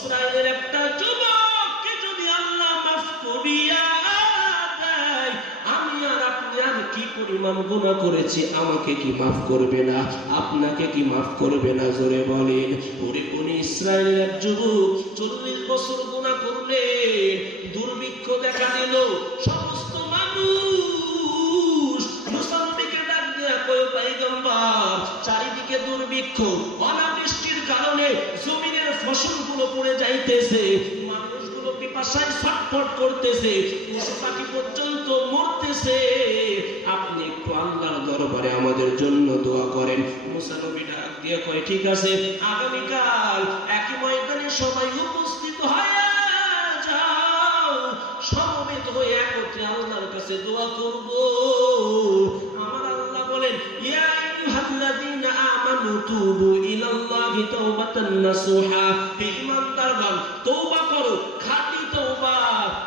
ইসরায়েলের একটা যুবককে যদি আল্লাহ মাফ করিয়া দেয়, আমি আর আপনি কি পরিমাণ করেছি, আমাকে কি মাফ করবে না? আপনাকে কি মাফ করবে না? জোরে বলেন। ওরে এক যুবক চল্লিশ বছর করলে, দুর্ভিক্ষ দেখা দিল। সমস্ত মানুষ ডাক দেয়া কয় চারিদিকে দুর্ভিক্ষ, অনাবৃষ্টির কারণে জমিনের ফসলগুলো পড়ে যাইতেছে, মানুষগুলো পিপাসায় ছটফট করতেছে পশু পাখি পর্যন্ত মরতেছে। আপনি একটু আল্লাহর দরবারে আমাদের জন্য দোয়া করেন। ডাক দিয়ে কয়, ঠিক আছে, আগামীকাল একই ময়দানে সবাই উপস্থিত হয়ে সমবেত হয়ে একত্রে আল্লাহর কাছে দোয়া করব। আমার আল্লাহ বলেন, ইয়া আইয়ুহাল্লাযীনা আমানু তুবু ইলাল্লাহি তাওবাতান নাসুহা। হে ঈমানদারগণ, তওবা করো। খাঁটি তওবা।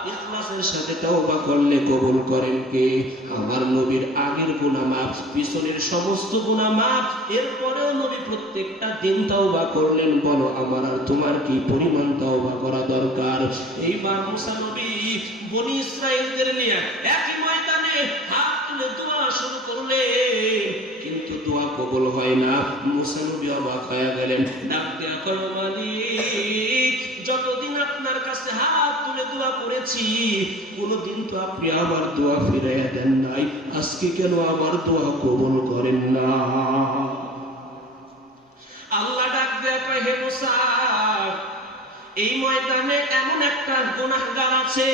ইখলাসের সাথে তওবা করলে কবুল করেন কে? আমার নবীর আগের গুনাহ মাফ, পিছনের সমস্ত গুনাহ মাফ। এরপরেও নবী প্রত্যেকটা দিন তওবা করলেন। বলো, আমার আর তোমার কি পরিমাণ তওবা করা দরকার? এইবার মুসা নবী বনি ইসরাইলদের নিয়ে একই ময়দানে হাত তুলে দোয়া শুরু করলে দোয়া কবুল হয় না। মুসা নবী অবাক হয়ে গেলেন। ডাক দেয়া মালিক, যতদিন আপনার কাছে হাত তুলে দোয়া করেছি তো আপনি দোয়া ফিরাইয়া দেন নাই। আজকে কেন দোয়া কবুল করেন না? আল্লাহ ডাক দেয়া কয়, হে এই ময়দানে এমন একটা গুনাহগার আছে,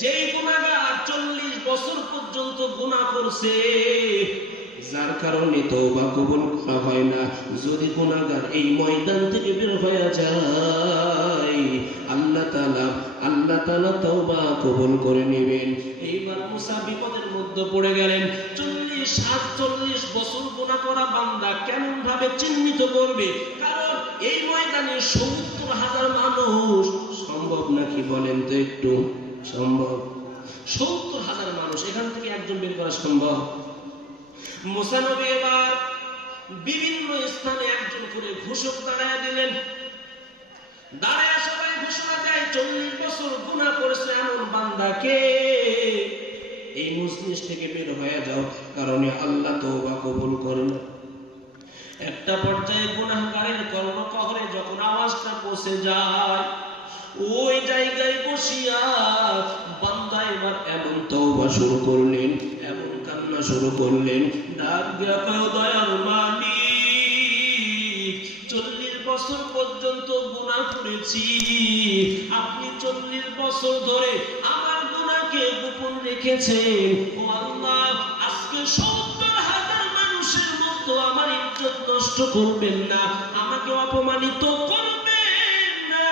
যেই গুনাহগার চল্লিশ বছর পর্যন্ত গুনাহ করছে। যার কারণে তওবা কবুল করা হয় না। যদি গুনাহগার এই ময়দান থেকে বের হয়ে যায়, আল্লাহ তাআলা আল্লাহ তাআলা তওবা কবুল করে নেবেন। এইবার মুসা বিপদের মধ্যে পড়ে গেলেন। চল্লিশ, সাতচল্লিশ বছর গুনাহ করা বান্দা কেমন ভাবে চিহ্নিত করবে? কারণ এই ময়দানে সত্তর হাজার মানুষ, সম্ভব নাকি বলেন তো একটু? সম্ভব। সত্তর হাজার মানুষ, এখান থেকে একজন বের করা সম্ভব? মোসানবী এবার বিভিন্ন স্থানে একজন করে ঘোষক দাঁড়ায় দিলেন। দাঁড়ায় সবাই ঘোষণা দেয়, চল্লিশ বছর গুণা করেছে এমন বান্দাকে। এই মুসলিশ থেকে বের হয়ে যাও, কারণে আল্লাহ তওবা কবুল করেন। একটা পর্যায়ে গুনাহগারের কর্ণকহরে যখন আওয়াজটা পৌঁছে যায়, ওই জায়গায় বসিয়া বান্দা এবার এমন তওবা শুরু করলেন, এমন কান্না শুরু করলেন। ডাক দিয়া কয় দয়ার মালিক, চল্লিশ বছর পর্যন্ত গুনাহ করেছি। আপনি চল্লিশ বছর ধরে আমার গুনাহকে গোপন রেখেছেন। ও আল্লাহ, আজকে সত্তর হাজার মানুষের মতো আমার ইজ্জত নষ্ট করবেন না, আমাকে অপমানিত করবেন না।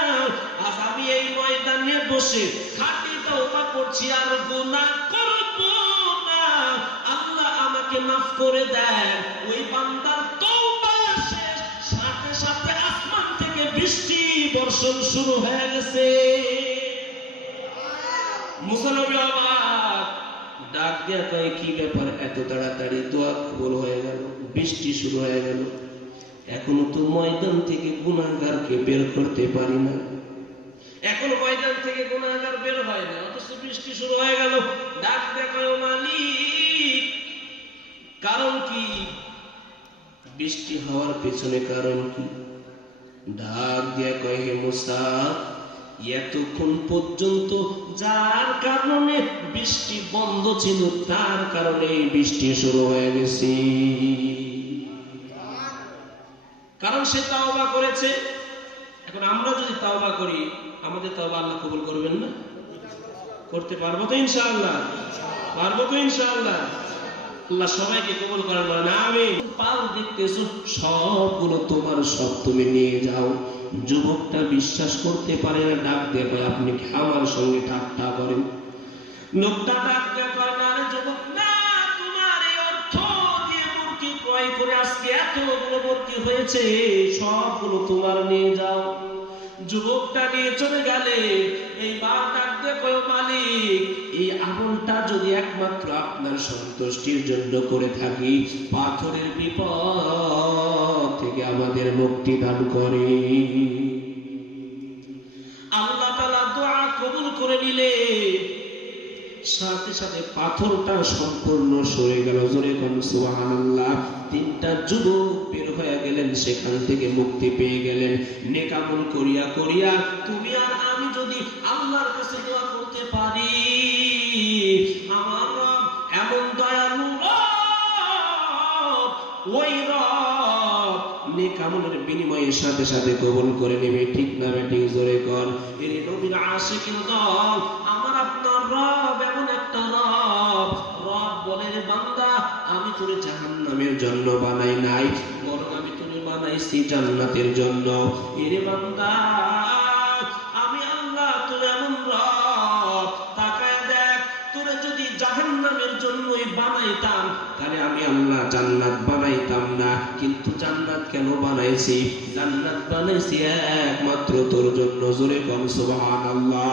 আজ আমি এই ময়দানে বসে খাটি তওবা করছি আর করব না আমাকে মাফ করে দেন। ওই বান্দার তওবা শেষ। সাথে সাথে আসমান থেকে বৃষ্টি বর্ষণ শুরু হয়ে গেছে। মুসলমান, ডাক দেয়া কি ব্যাপার? এত তাড়াতাড়ি দোয়া হয়ে গেল। বৃষ্টি শুরু হয়ে গেল। এখনও তো ময়দান থেকে গুণাগারকে বের করতে পারি না। এখন ময়দান থেকে গুণাগার বের হয় না। অথচ বৃষ্টি শুরু হয়ে গেল। ডাক দেখো মালিক কারণ কি? বৃষ্টি হওয়ার পেছনে কারণ কি? ডাক দিয়া কয়, হে এতক্ষণ পর্যন্ত যার কারণে বৃষ্টি বন্ধ ছিল, তার কারণে বৃষ্টি শুরু হয়ে গেছে। কারণ সে তাওবা করেছে। এখন আমরা যদি তাওবা করি, আমাদের তাওবা আল্লাহ কবুল করবেন না? করতে পারব তো ইনশাআল্লাহ? পারব তো ইনশাআল্লাহ? আল্লাহ সবাইকে মানে আমি সবগুলো তোমার সব তুমি নিয়ে যাও। যুবকটা বিশ্বাস করতে পারে না ডাক দিয়ে কয়, আপনি আমার সঙ্গে ঠাট্টা করেন? লোকটা ডাক দিয়ে কয়, না যুবক না তোমার এই অর্থ দিয়ে মূর্তি ক্রয় করে আজকে এতগুলো মূর্তি হয়েছে সবগুলো তোমার নিয়ে যাও। যুবকটা নিয়ে চলে গেলে, এই বার ডাকতে কয় মালিক? এই আমলটা যদি একমাত্র আপনার সন্তুষ্টির জন্য করে থাকি, পাথরের বিপদ থেকে আমাদের মুক্তি দান করে। আল্লাহ তালা দোয়া কবুল করে নিলে, সাথে সাথে পাথরটা সম্পূর্ণ সরে গেল। জোরে কোন সুবহানাল্লাহ। তিনটা যুবক বের হয়ে গেলেন, সেখান থেকে মুক্তি পেয়ে গেলেন। নেকামল করিয়া করিয়া তুমি আর আমি যদি আল্লাহর কাছে দোয়া করতে পারি, আমার রব এমন দয়ালু ওই রব নেকামলের বিনিময়ে সাথে সাথে কবুল করে নেবে। ঠিক না ঠিক জোরে কর। এর নবীর আশিকিন দল, আমার আপনার রব এমন একটা রব। রব বলে বান্দা আমি তোর জাহান্নামের জন্য বানাই নাই, বরং আমি তোরে বানাইছি জান্নাতের জন্য। এরে বান্দা, আমি আল্লাহ তোর এমন রব, তাকায় দেখ, তোরে যদি জাহান্নামের জন্যই বানাইতাম, তাহলে আমি আল্লাহ জান্নাত বানাইতাম না। কিন্তু জান্নাত কেন বানাইছি? জান্নাত বানাইছি একমাত্র তোর জন্য, জোরে কম, সুবহানাল্লাহ।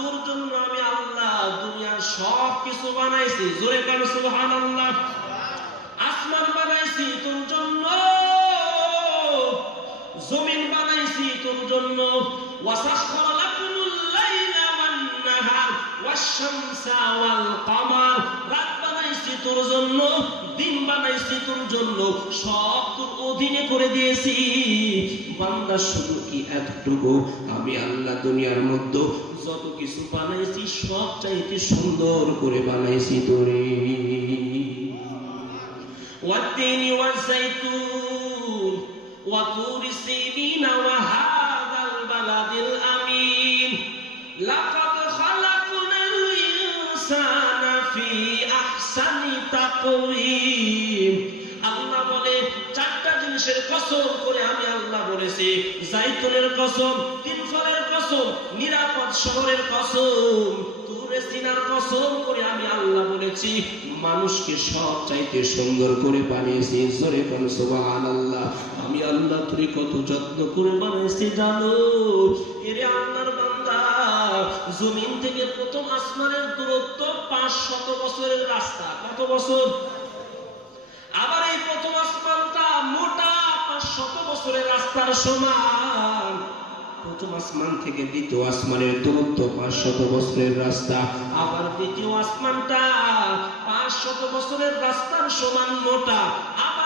তোর জন্য আমি আল্লাহ দুনিয়ার সব কিছু বানাইছি। জোরে কার সুবহানাল্লাহ। আসমান বানাইছি তোর জন্য জমিন বানাইছি তোর জন্য রাত বানাইছি তোর জন্য দিন বানাইছি তোর জন্য সব তোর অধীনে করে দিয়েছি বান্দা শুধু কি এতটুকু আমি আল্লাহ দুনিয়ার মধ্যে যত কিছু বানাইছি সব চাইতে সুন্দর করে বানাইছি তোরে والتين والزيتون وطور سينين وهذا البلد الأمين لقد خلقنا الإنسان في আল্লাহ বলে, চারটা জিনিসের কসম করে আমি আল্লাহ বলেছি। জাইতুনের কসম কসম, নিরাপদ শহরের কসম আল্লাহ মানুষকে সব চাইতে সুন্দর করে বানিয়েছি। আল্লাহ আমি আল্লাহ তুই কত যত্ন করে বানিয়েছি জানো? এর আল্লাহর জমিন থেকে প্রথম আসমানের দূরত্ব পাঁচ শত বছরের রাস্তা। কত বছর? আবার এই প্রথম আসমানটা মোটা পাঁচ শত বছরের রাস্তার সমান। প্রথম আসমান থেকে দ্বিতীয় আসমানের দূরত্ব পাঁচ শত বছরের রাস্তা। আবার দ্বিতীয় আসমানটা পাঁচ শত বছরের রাস্তার সমান মোটা। আবার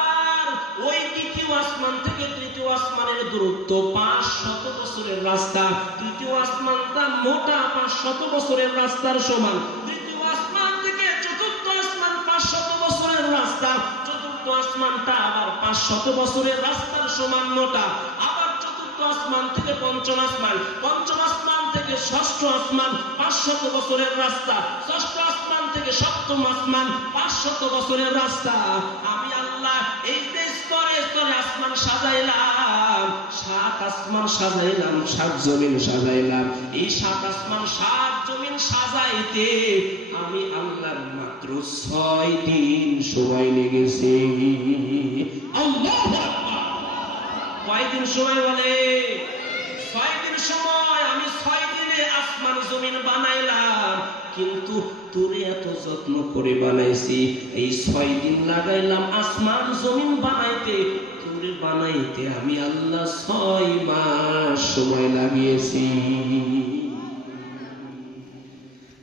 ওই দ্বিতীয় আসমান থেকে তৃতীয় আসমানের দূরত্ব পাঁচ শত বছরের রাস্তা। তৃতীয় আসমানটা মোটা পাঁচ শত বছরের রাস্তার সমান। তৃতীয় আসমান থেকে চতুর্থ আসমান পাঁচ শত বছরের রাস্তা। চতুর্থ আসমানটা আবার পাঁচ শত বছরের রাস্তার সমান মোটা। আবার চতুর্থ আসমান থেকে পঞ্চম আসমান। পঞ্চম আসমান থেকে ষষ্ঠ আসমান পাঁচশত বছরের রাস্তা। ষষ্ঠ আসমান থেকে সপ্তম আসমান পাঁচ শত বছরের রাস্তা। আমি আল্লাহ এই সাজাইলাম, সাত আসমান সাজাইলাম, সাত জমিন সাজাইলাম। এই সাত আসমান, সাত জমিন সাজাইতে আমি আল্লাহর মাত্র ছয় দিন সময় লেগেছে। কয়দিন সময় বলে? ছয় দিন সময়। আমি ছয় দিনে আসমান জমিন বানাইলাম। কিন্তু তোরে এত যত্ন করে বানাইছি, এই ছয় দিন লাগাইলাম আসমান জমিন বানাইতে, তোরে বানাইতে আমি আল্লাহ ছয় মাস সময় লাগিয়েছি।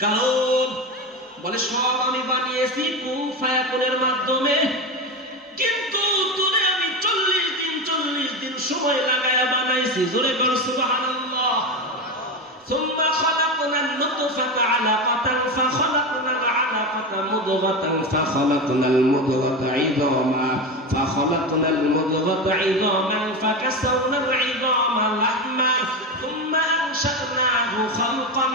কারণ বলে, সব আমি বানিয়েছি মাধ্যমে, কিন্তু তোরে আমি চল্লিশ দিন চল্লিশ দিন সময় লাগায় বানাইছি। জোরে কর ثم خلقنا النطفة علقة فخلقنا العلقة مضغة فخلقنا المضغة عظاما فخلقنا المضغة عظاما فكسرنا العظام لحما ثم أنشأناه خلقا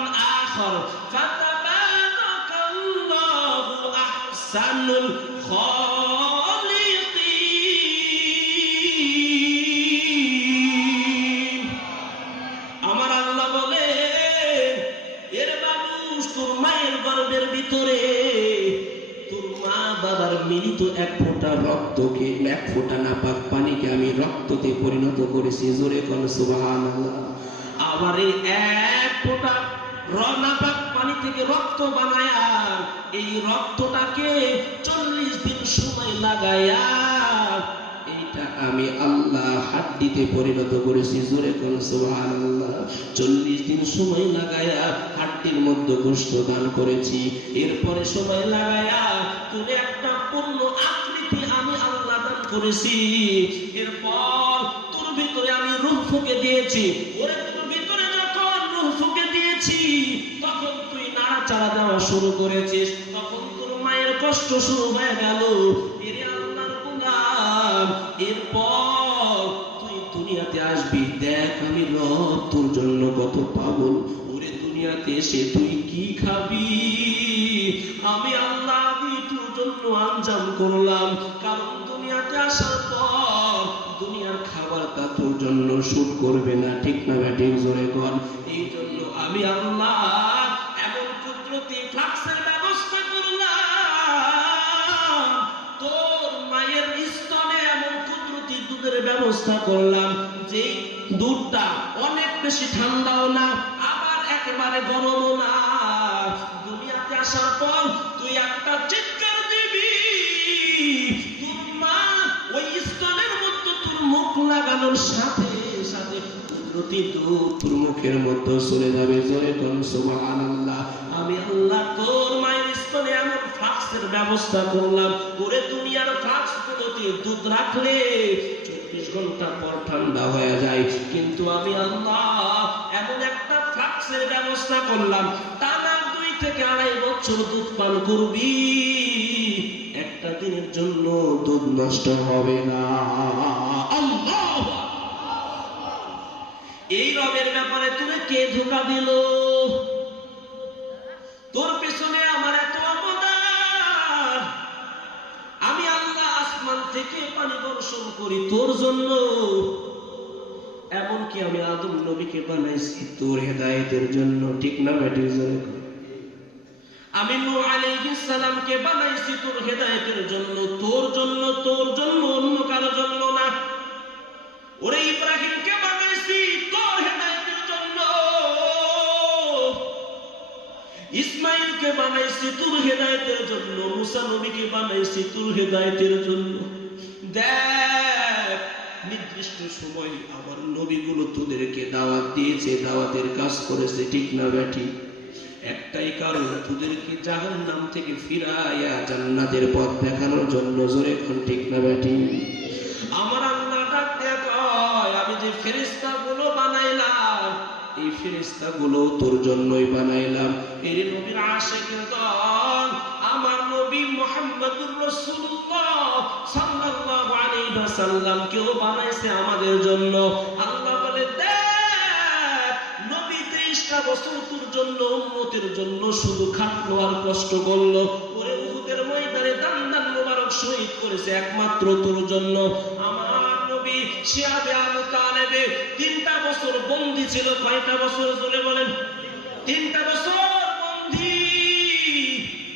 آخر فتبارك الله أحسن الخالقين. রক্তকে, এক ফোঁটা নাপাক পানিকে আমি রক্ততে পরিণত করেছি। জোরে কোন সুবাহান আবার এই এক ফোঁটা রনাপাক পানি থেকে রক্ত বানায়া, এই রক্তটাকে চল্লিশ দিন সময় লাগায়া আমি আল্লাহ হাড্ডিতে পরিণত করেছি, জোরে কোন সুবহানাল্লাহ। চল্লিশ দিন সময় লাগায়া হাড্ডির মধ্যে গোস্ত দান করেছি। এরপরে সময় লাগায়া তুমি একটা পূর্ণ আকৃতি আমি আল্লাহ দান করেছি। এরপর তোর ভিতরে আমি রূহ ফুকে দিয়েছি। ওরে, তোর ভিতরে যখন রূহ ফুকে দিয়েছি, তখন তুই নাড়াচাড়া দেওয়া শুরু করেছিস। তখন তোর মায়ের কষ্ট শুরু হয়ে গেল। এরপর তুই দুনিয়াতে আসবি। দেখ আমি রব তোর জন্য কত পাগল। ওরে দুনিয়াতে এসে তুই কি খাবি? আমি আল্লাহ, আমি তোর জন্য আঞ্জাম করলাম। কারণ দুনিয়াতে আসার পর দুনিয়ার খাবারটা তোর জন্য শুট করবে না। ঠিক না ব্যাটিং জোরে কর এই জন্য আমি আল্লাহ এমন কুদরতি ফ্লাক্সের ব্যবস্থা করলাম যে দুধটা অনেক বেশি ঠান্ডাও না, আবার একেবারে গরমও না। দুনিয়াতে আসার পর তুই একটা চিৎকার দিবি। তোর মা ওই স্তনের মধ্যে তোর মুখ লাগানোর সাথে সাথে তোর মুখের মধ্যে সুবহানাল্লাহ। আমি আল্লাহ তোর মায়ের স্তনে এমন ফ্লাক্সের ব্যবস্থা করলাম। ওরে দুধ রাখলে চব্বিশ ঘণ্টা পর ঠান্ডা হয়ে যায়। কিন্তু আমি আল্লাহ এমন একটা ব্যবস্থা করলাম, টানা দুই থেকে আড়াই বছর দুধ পান করবি, একটা দিনের জন্য দুধ নষ্ট হবে না। আল্লাহ এই রবের ব্যাপারে তুমি কে ধোকা দিল? তোর পেছনে থেকে পানি বর্ষণ করি তোর জন্য। এমনকি আমি আদম নবীকে বানাইছি তোর হেদায়েতের জন্য, ঠিক না জন্য আমি আলাইহিস সালামকে বানাইছি তোর হেদায়েতের জন্য, তোর জন্য তোর জন্য, অন্য কারও জন্য না। ওরে ইব্রাহিমকে বানাইছি তোর হেদায়েতের জন্য। বানাইছি তোর হেদায়েতের জন্য, মুসা নবীকে বানাইছি তোর হেদায়েতের জন্য। নির্দিষ্ট সময় আমার নবীগুলো তোদেরকে দাওয়াত দিয়েছে, দাওয়াতের কাজ করেছে, ঠিক না একটাই কারণ, তোদেরকে জাহান নাম থেকে ফিরাইয়া জান্নাতের পথ দেখানোর জন্য জোরে কোন ঠিক না ব্যাটি? আমার আমি যে ফেরেশতা গুলো বানাইলাম, এই ফেরেশতা গুলো তোর জন্যই বানাইলাম। এর নবীর আমার নবী বানাইছে আমাদের জন্য। আল্লাহ বলে নবী 30টা বছর তোর জন্য জন্য শুধু খাটলো আর কষ্ট করল। একমাত্র তোর জন্য। আমার নবী শিয়াবে তিনটা বছর বন্দি ছিল, কয়টা বছর জোরে বলেন? তিনটা বছর বন্দি।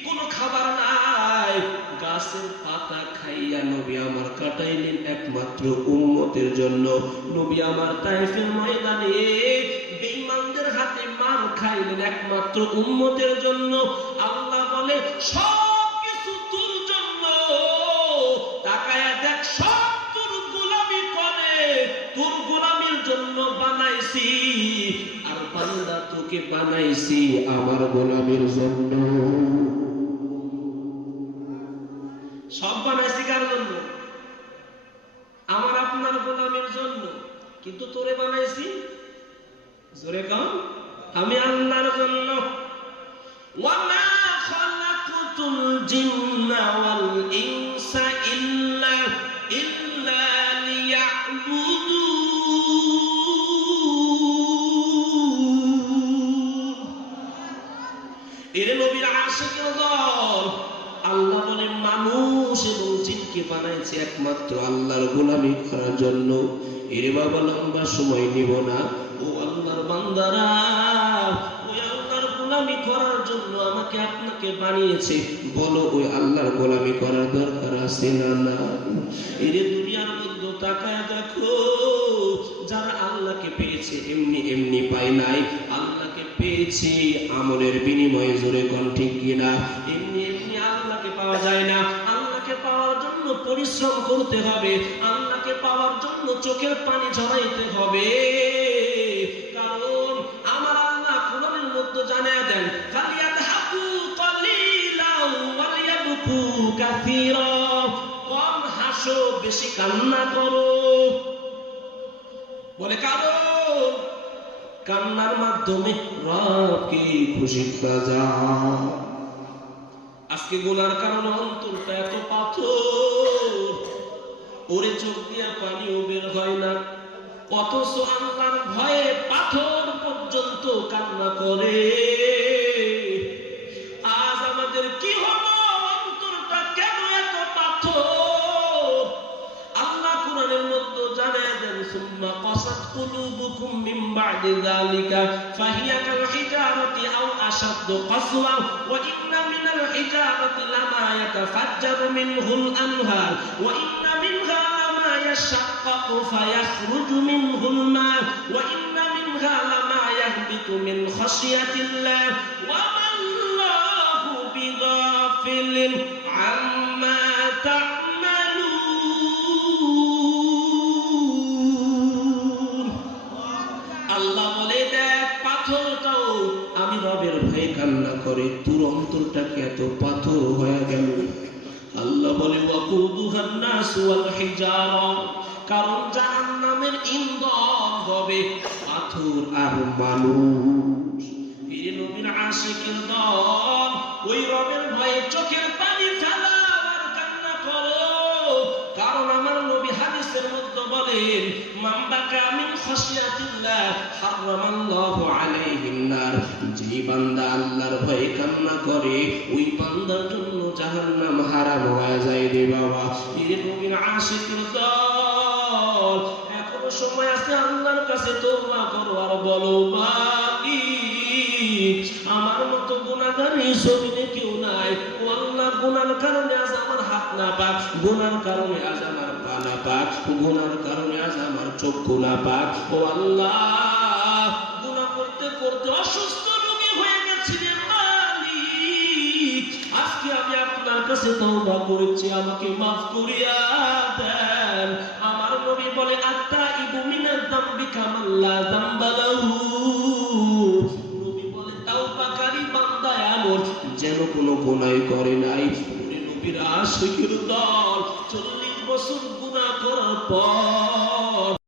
কোনো খাবার গাছের পাতা খাইয়া নবী আমার কাটাইলেন একমাত্র উম্মতের জন্য। নবী আমার তাইফের ময়দানে বেঈমানদের হাতে মার খাইলেন একমাত্র উম্মতের জন্য। আল্লাহ বলে সব কিছু তোর জন্য। তাকায়া দেখ, সব তোর গোলামি করে। তোর গোলামির জন্য বানাইছি। আর বান্দা তোকে বানাইছি আমার গোলামের জন্য। কিন্তু তোরে বানাইছি? জোরে কম আমি আল্লাহর জন্য। ওয়ামা ইল্লা এর নবীর আশিকের দল। মানুষ এবং জিনকে বানাইছে একমাত্র আল্লাহর গোলামি করার জন্য। এর বাবা, লম্বা সময় নিব না। ও আল্লাহর বান্দারা গোলামি করার জন্য আমাকে আপনাকে বানিয়েছে। বলো, ওই আল্লাহর গোলামি করার দরকার আছে না না যে দুনিয়ার মধ্যে তাকায় দেখো, যারা আল্লাহকে পেয়েছে, এমনি এমনি পায় নাই। আল্লাহকে পেয়েছি আমলের বিনিময়ে জোরে কোন ঠিক কিনা? এমনি এমনি আল্লাহকে পাওয়া যায় না পরিশ্রম করতে হবে, আল্লাহকে পাওয়ার জন্য চোখের পানি ঝরাইতে হবে। কারণ আমার আল্লাহ কোরআনের মধ্যে জানিয়ে দেন ফালিয়াদহাকু কালিলাও ওয়ালিয়াবকু কাসীরা। কম হাসো, বেশি কান্না করো। বলে, কারণ কান্নার মাধ্যমে রবকে খুশি করা যায়। আজকে গোলার কারণে অন্তরটা এত পাথর। ওরে চোখ দিয়া পানিও বের হয় না। অথচ আল্লাহর ভয়ে পাথর পর্যন্ত কান্না করে। আজ আমাদের কি হলো? অন্তরটা কেন এত পাথর? আল্লাহ কোরআনের মধ্যে জানায় দেন, সুম্মা কাসাত কুলুবুকুম মিন বা'দি যালিকা, ফাহিয়া কাল হিজারাতি আও আশাদ্দু কাসওয়া, ওয়া ইন্না মিনাল হিজারাতি লামা ইয়াতাফাজ্জারু মিনহুল আনহার, ওয়া ইন্না লামা ইয়াশাক্কাকু ফায়াখরুজু মিনহুল মা ওয়া ইন্না মিনহা লামা ইয়াহবিতু মিন খাশিয়াতিল্লাহ ওয়া মাল্লাহু বিগাফিলিন আম্মা তা'মালুন আল্লাহ বলে, দেখ পাথরটাও আমি রবের ভয়ে কান্না করে তোর অন্তরটাকে এত পাথর হয়ে গেল। আল্লাহ বলে কারণ জাহান্নামের ইন্ধন হবে পাথর আর মানুষ। নবীর আশিকের দল, ওই রবের ভয়ে চোখের পানি ফেলা আর কান্না করো। কারণ আমার নবী হাদিসের মধ্যে বলেন মাম্বাকা মিন খাশিয়াতিল্লাহ হারামাল্লাহু আলাইহিন নার। যে বান্দা আল্লাহর ভয়ে কান্না করে, ওই বান্দার জন্য জাহান্নাম হারাম হয়ে রে বাবা। এই নবীর আশিকের দল এখনও সময় আছে আল্লাহর কাছে তোবা করো আর বলো মালিক আমার মতো গুণাগারী জমিনে কেউ নাই। ও আল্লাহ, গুনার কারণে আজ আমার হাত না পাক, গুনার কারণে আজ আমার পা না পাক, গুনার কারণে আজ আমার চক্ষু না পাক। ও আল্লাহ, গুনাহ করতে করতে অসুস্থ রোগী হয়ে গেছি রে মালিক আজকে আমি আপনার কাছে তওবা করেছি, আমাকে মাফ করিয়া দেন। আমার নবী বলে আত্মা ইবু মিনাল কামাল্লা নবী বলে তাওবাকারী বান্দা এমন যেন কোনো গুনাহ করে নাই। নবীর আশিকের দল চল্লিশ বছর গুনাহ করার পর